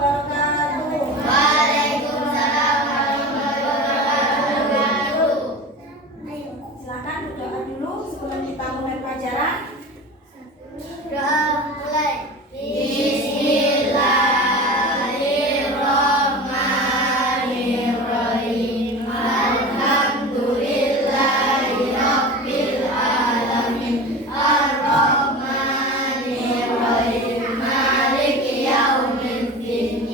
wabarakatuh. Waalaikumsalam warahmatullahi wabarakatuh. Ayo, silakan berdoa dulu sebelum kita mulai pelajaran. Doa mulai. Bismillahirrahmanirrahim. Alhamdulillahirabbil alamin. Arrahmanirrahim. Maliki yaumiddin.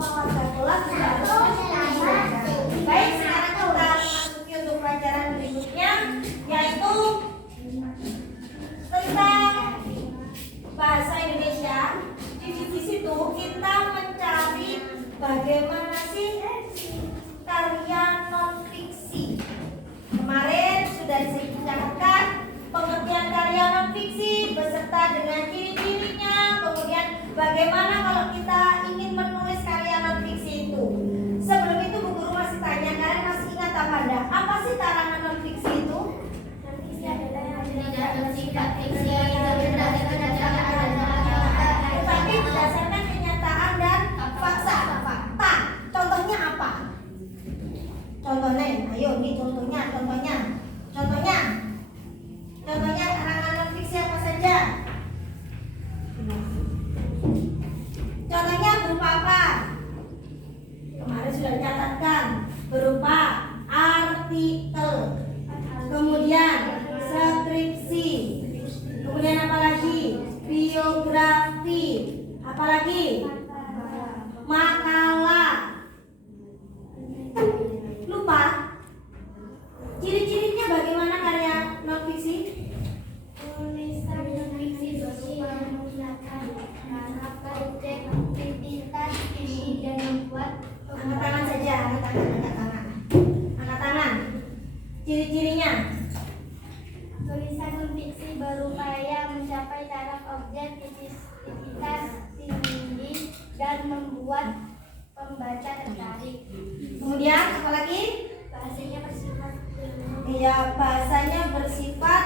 warga kelas juga harus mendengarkan. Baik, sekarang kita masuki untuk pelajaran berikutnya, yaitu tentang bahasa Indonesia. Di situ kita mencari bagaimana sih karya non fiksi. Kemarin sudah dicatatkan pengertian karya non fiksi beserta dengan ciri-cirinya. Kemudian bagaimana kalau kita ingin menulis karya non fiksi itu. Sebelum itu Bu Guru masih tanya, kalian masih ingat apa enggak? Apa sih karangan non fiksi itu? Non fiksi adalah yang tidak bersifat fiksi, Tetapi berdasarkan kenyataan dan fakta. Contohnya apa? Contohnya, ayo nih contohnya karangan non fiksi apa saja? Contohnya berupa apa? Kemarin sudah dicatatkan, berupa artikel, kemudian skripsi, kemudian apa lagi? Biografi, apa lagi? Makalah. Lupa? Ciri-cirinya bagaimana karya non fiksi? tulisan non fiksi berupa menggunakan karakter aktivitas ini dan membuat Angkat tangan saja, angkat tangan. Ciri-cirinya? tulisan non fiksi berupaya mencapai taraf objektivitas tinggi dan membuat pembaca tertarik. Kemudian apa lagi? Bahasanya bersifat Iya, bahasanya bersifat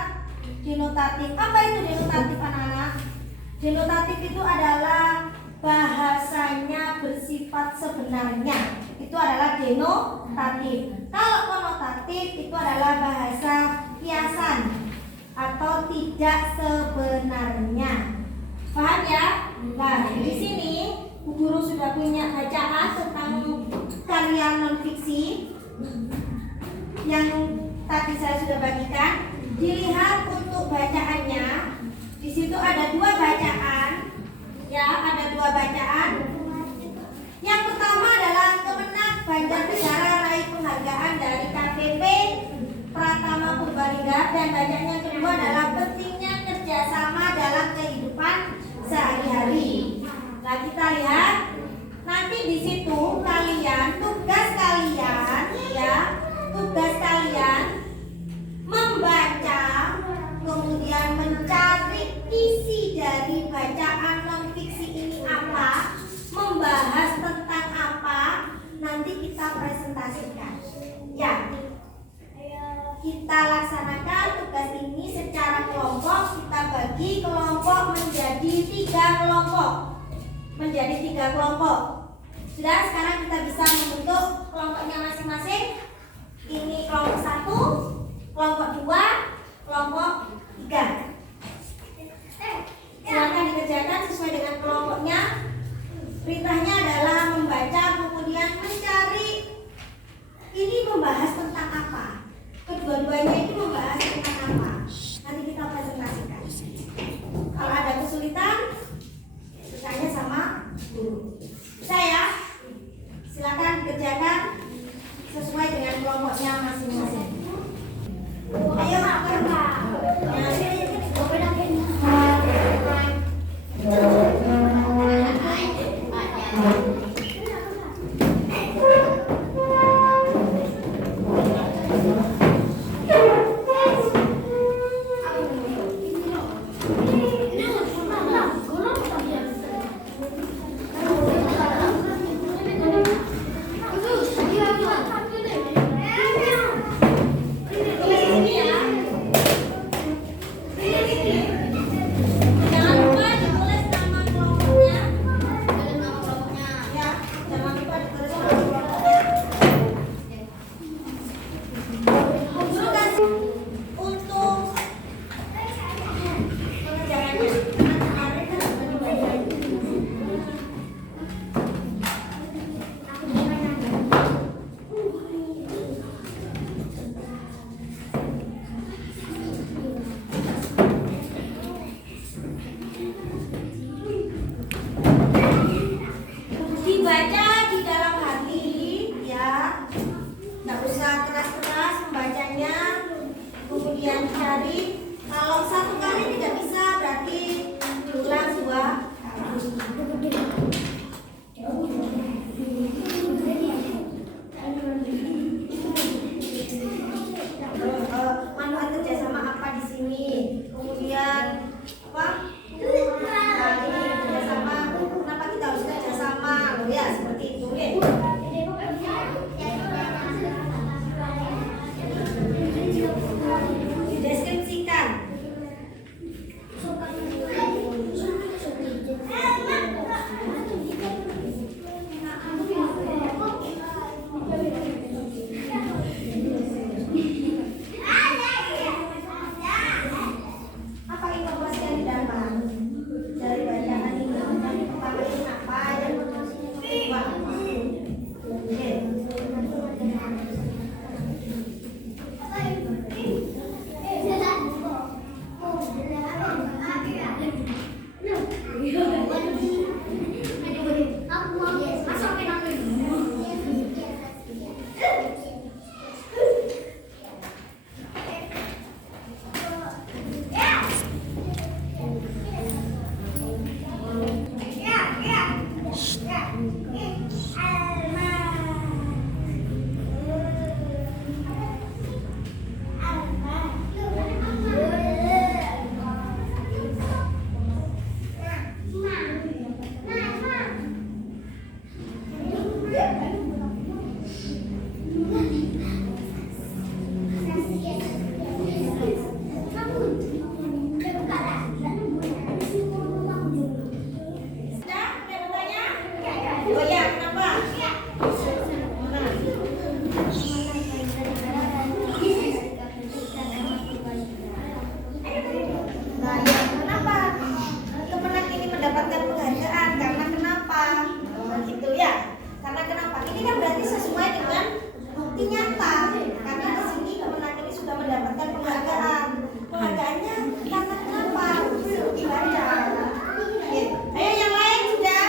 denotatif. Apa itu denotatif, anak-anak? Denotatif itu adalah bahasanya bersifat sebenarnya. Itu adalah denotatif. Kalau konotatif itu adalah bahasa kiasan atau tidak sebenarnya. Paham ya? Nah, di sini Bu Guru sudah punya bacaan tentang karya non fiksi yang tadi saya sudah bagikan. Dilihat untuk bacaannya. Di situ ada dua bacaan. Ya, ada dua bacaan. Yang pertama adalah Kemenang Banjarnegara raih penghargaan dari KPP Pratama Purbalingga, dan bacaan yang kedua adalah pentingnya kerjasama dalam kehidupan sehari-hari. Nah, kita lihat nanti di situ tugas kalian membaca, kemudian mencari isi dari bacaan non fiksi ini apa, membahas tentang apa, nanti kita presentasikan. Ya, kita laksanakan tugas ini secara kelompok. Kita bagi kelompok menjadi 3 kelompok. Sudah, sekarang kita bisa membentuk kelompoknya masing-masing. Ini kelompok 1, kelompok 2, kelompok 3. Silakan dikerjakan sesuai dengan kelompoknya. Perintahnya adalah membaca, kemudian mencari ini membahas tentang apa. Kedua-duanya itu membahas tentang apa. Nanti kita presentasikan. Kalau ada kesulitan, bertanya sama guru. Saya silakan kerjakan sesuai dengan kelompoknya masing-masing. Ayo, ya seperti itu deh. Deskripsikan. Apa informasi yang didapat dari bacaan ini? Pertama ini apa? Yang kedua apa? Oke. Sudah? Ada yang bertanya? Oh ya, kenapa? Nah, ya kenapa Kemenak ini mendapatkan penghargaan? Karena kenapa? Gitu ya. Karena kenapa? Ini kan berarti sesuai dengan bukti nyata. Karena di sini Kemenak ini sudah mendapatkan penghargaan. Penghargaannya karena kenapa? Dibaca. Oke. Ayo yang lain sudah.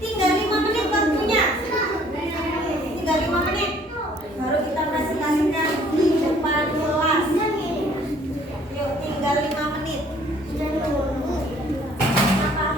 Tinggal 5 menit waktunya. Tinggal 5 menit. Baru kita presentasikan di depan kelas. Yuk, tinggal 5 menit. Apa?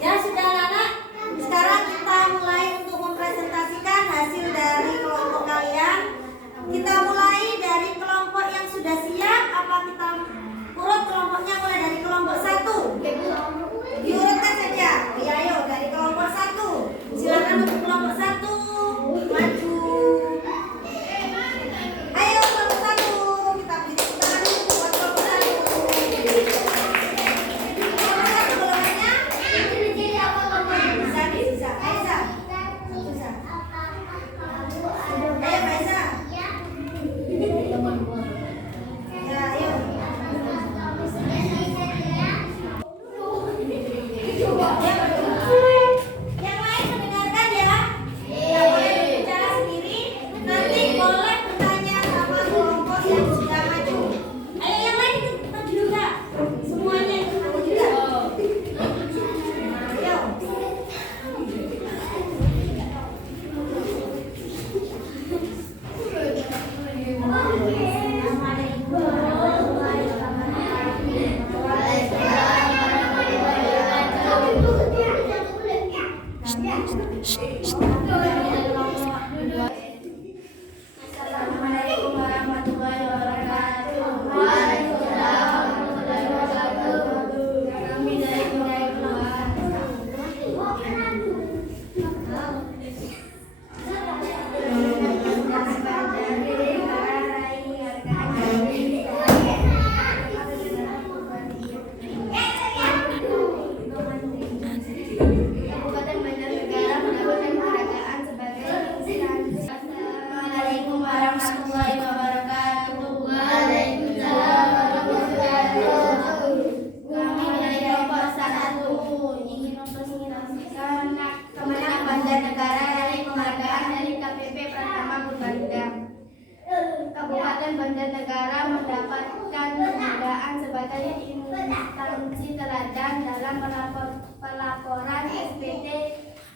Ya sudah anak-anak, sekarang kita mulai untuk mempresentasikan hasil dari kelompok kalian. Kita mulai dari kelompok yang sudah siap. Apa kita urut kelompoknya mulai dari kelompok 1? Diurutkan saja. Ya, ayo dari kelompok 1. Silakan untuk kelompok 1 maju. Ayo kelompok 1, kita beri tepuk tangan dulu buat kelompok 1. Kelompok 1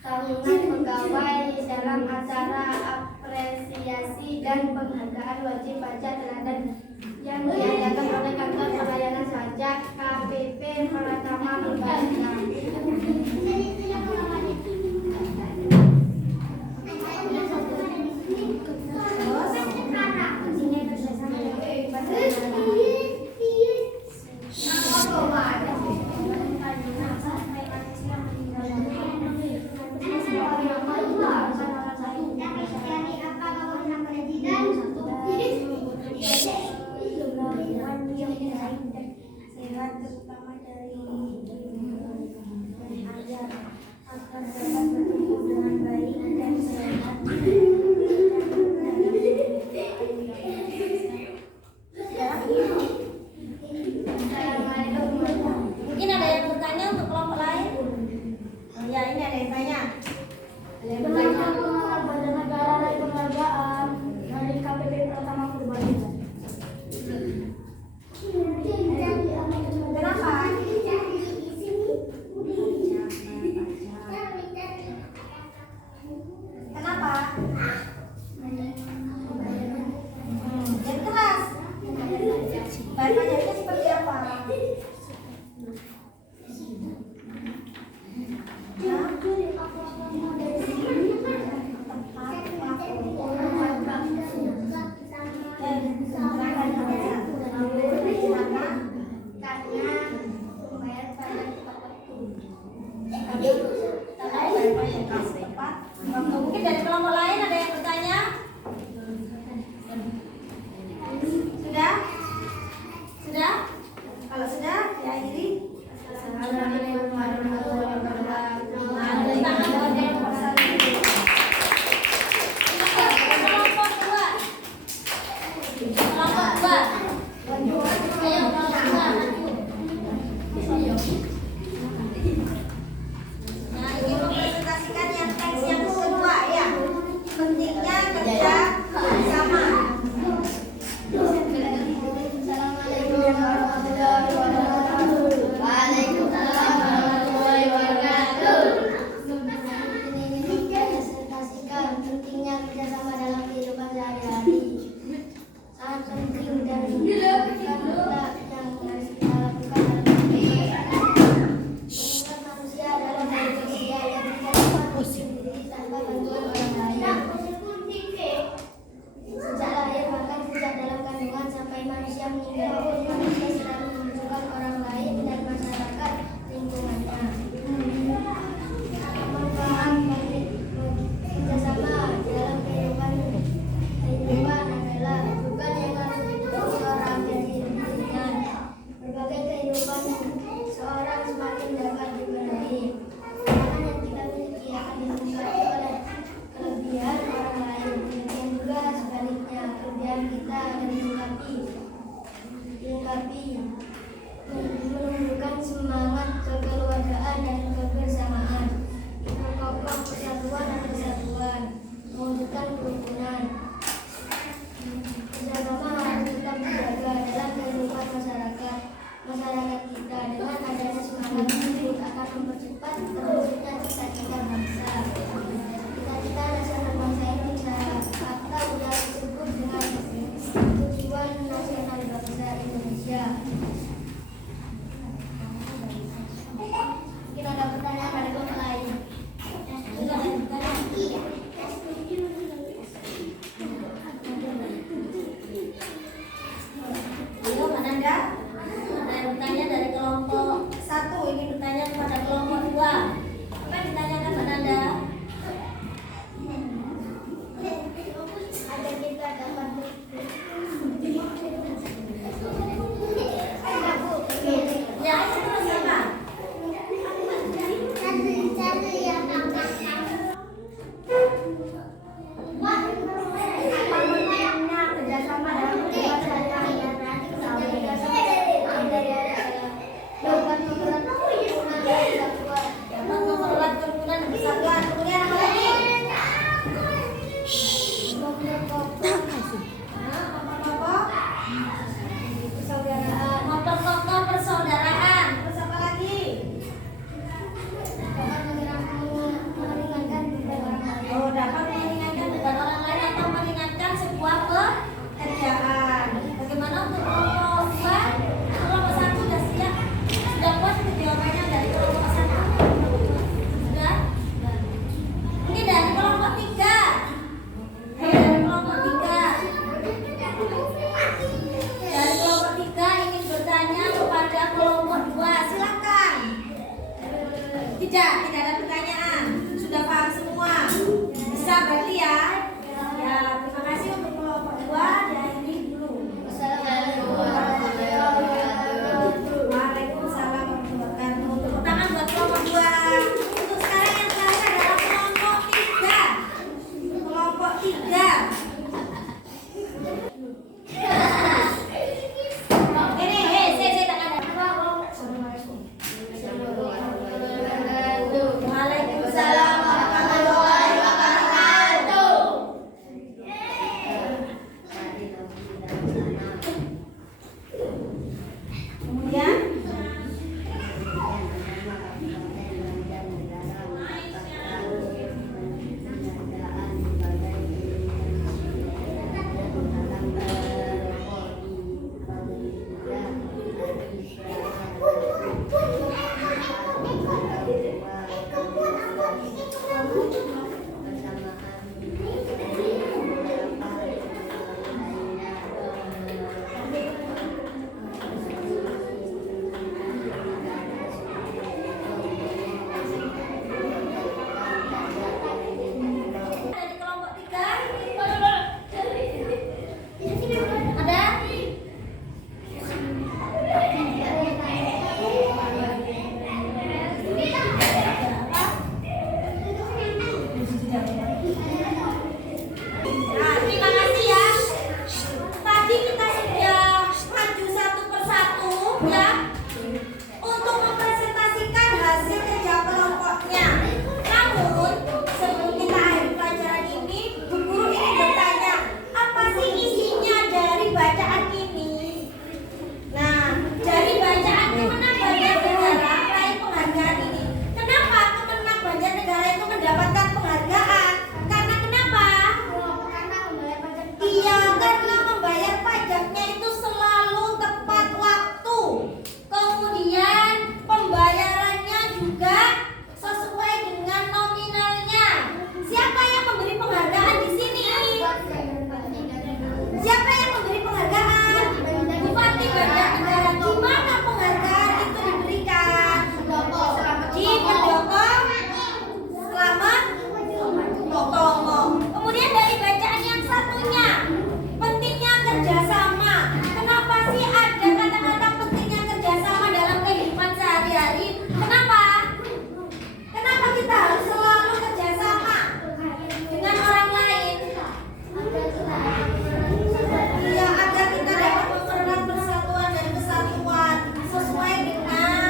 Tahunan pegawai dalam acara apresiasi dan penghargaan wajib pajak teladan yang diadakan oleh Kantor Pelayanan Pajak KPP Pratama Purbalingga. Terutama dari agar dapat bertumbuh dengan baik dan sehat. Mungkin ada yang bertanya untuk kelompok lain? Oh, ya, ini ada yang tanya. Ada yang bertanya. Pada negara dari penghargaan dari KPP Pratama Purbalingga. Kenapa? Kenapa? Yang keras. Bahan pajaknya seperti apa? Mungkin dari kelompok lain ada yang bertanya? Sudah? Sudah? Kalau sudah, diakhiri. Assalamualaikum warahmatullahi wabarakatuh. Ada tangan buat kelompok satu. Kelompok dua. Kelompok dua. Ayo kelompok dua. Tidak ada pertanyaan. Sudah paham semua? Bisa berarti ya? Ya, terima kasih untuk kelompok 2 dan ini dulu. Assalamualaikum warahmatullahi wabarakatuh. Waalaikumsalam warahmatullahi wabarakatuh. Tepuk tangan buat kelompok 2. Untuk sekarang yang terakhir adalah kelompok 3. Kelompok 3. Saya tak ada. Assalamualaikum. Waalaikumsalam warahmatullahi wabarakatuh. Kemudian dari kelompok 3 ada? Nah, terima kasih ya. Tadi kita sudah maju satu persatu ya untuk mempresentasikan hasil kerja kelompoknya. Namun sebelum kita akhiri pelajaran ini, Bu Guru ingin bertanya, apa sih isinya dari bacaan ini? Nah, dari bacaan Kemenang Banjarnegara meraih penghargaan ini. Kenapa Kemenang Banjarnegara itu mendapatkan penghargaan? Karena kenapa? Iya, karena membayar pajaknya itu selalu tepat waktu. Kemudian pembayarannya juga sesuai dengan nominalnya. Siapa yang memberi penghargaan di sini? Siapa yang memberi penghargaan? Bupati Banjarnegara. Di mana penghargaan itu diberikan? Di Pendopo Slamet Tomo. Kemudian dari bacaan yang satunya, pentingnya kerjasama. Kenapa sih ada kata-kata pentingnya kerjasama dalam kehidupan sehari-hari? Kenapa? Kenapa kita harus selalu kerjasama dengan orang lain? Iya, agar kita dapat mempererat persatuan dan kesatuan sesuai dengan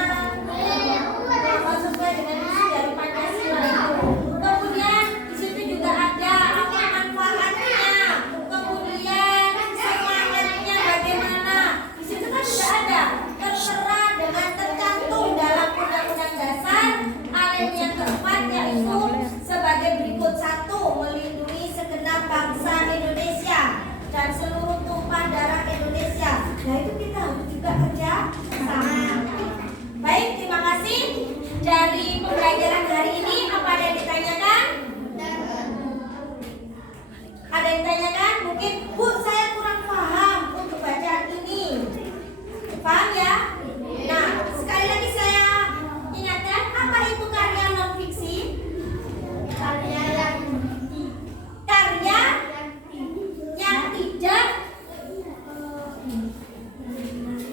isi dari Pancasila itu. Kemudian di situ juga ada apa manfaatnya. Kemudian semangatnya bagaimana. Di situ kan sudah ada tertera dengan tercantum dalam Undang-Undang Dasar Alem yang keempat, yaitu sebagai berikut: 1. Melindungi segenap bangsa Indonesia dan seluruh tumpah darah Indonesia. Nah, itu kita harus juga kerja sama. Baik, terima kasih. Dari pembelajaran hari ini, apa ada yang ditanyakan? Ada yang ditanyakan? Mungkin, Bu, saya kurang paham untuk bacaan ini. Paham ya? Nah, sekali lagi saya ingatkan, apa itu karya non-fiksi? Karya yang tidak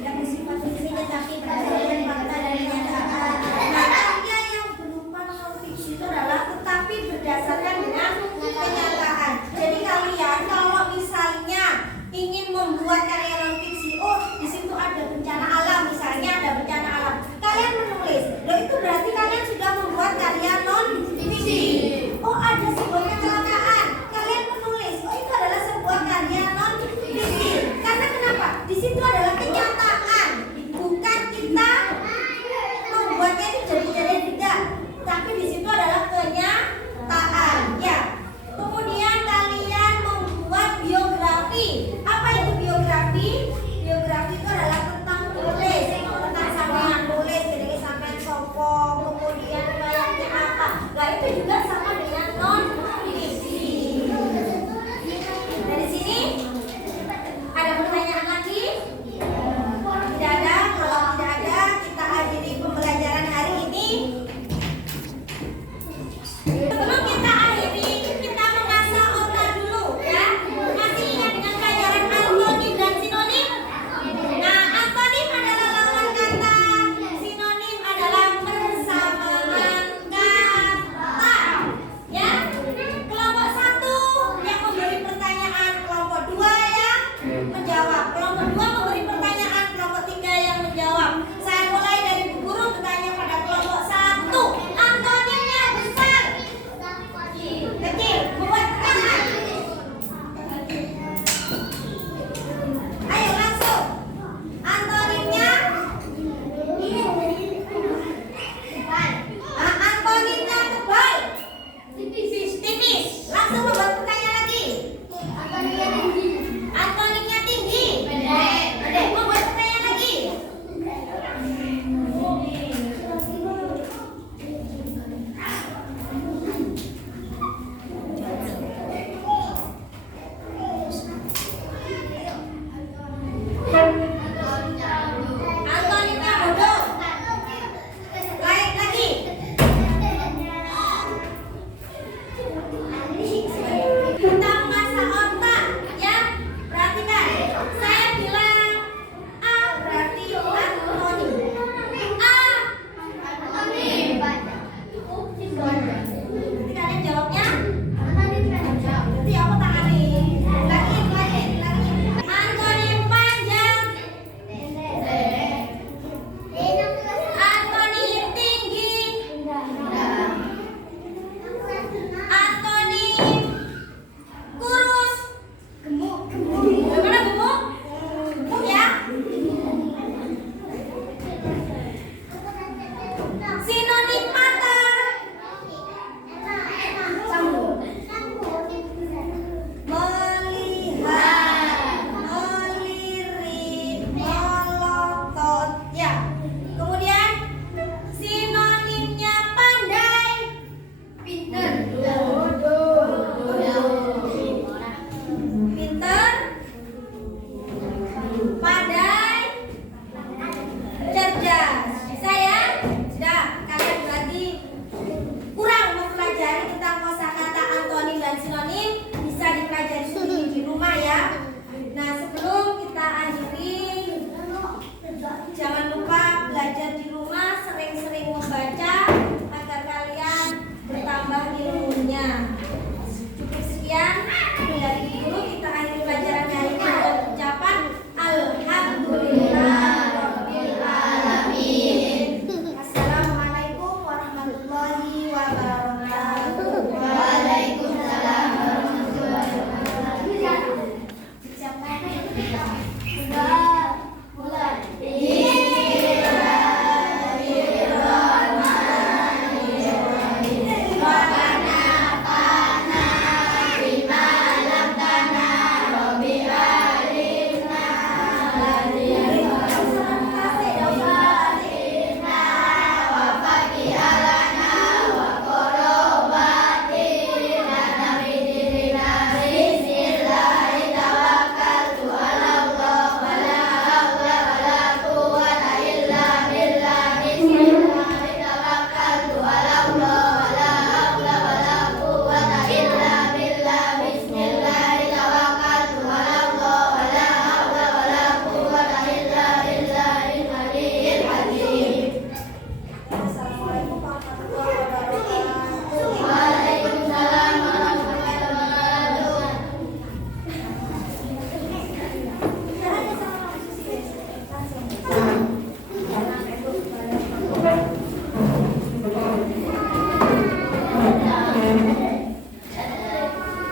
yang bersifat fiksinya tapi berdasarkan fakta dan kenyataan. Nah, karya yang berupa non-fiksi itu adalah tetapi berdasarkan dengan kenyataan. Jadi kalian kalau misalnya ingin membuat karya non-fiksi, oh di situ ada bencana alam, misalnya ada bencana alam, kalian menulis, loh itu berarti kalian sudah membuat karya non-fiksi. Oh ada sebuah kecelakaan, kalian menulis, oh itu adalah sebuah karya non-fiksi. Karena kenapa? Di situ adalah kenyataan, bukan kita membuatnya itu jadi tidak, tapi di situ adalah kenyataan. Ya. Kemudian kalian membuat biografi. Apa itu biografi? Biografi itu adalah tentang nulis, tentang sampean nulis, jadi sampean sopo, kemudian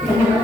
Terima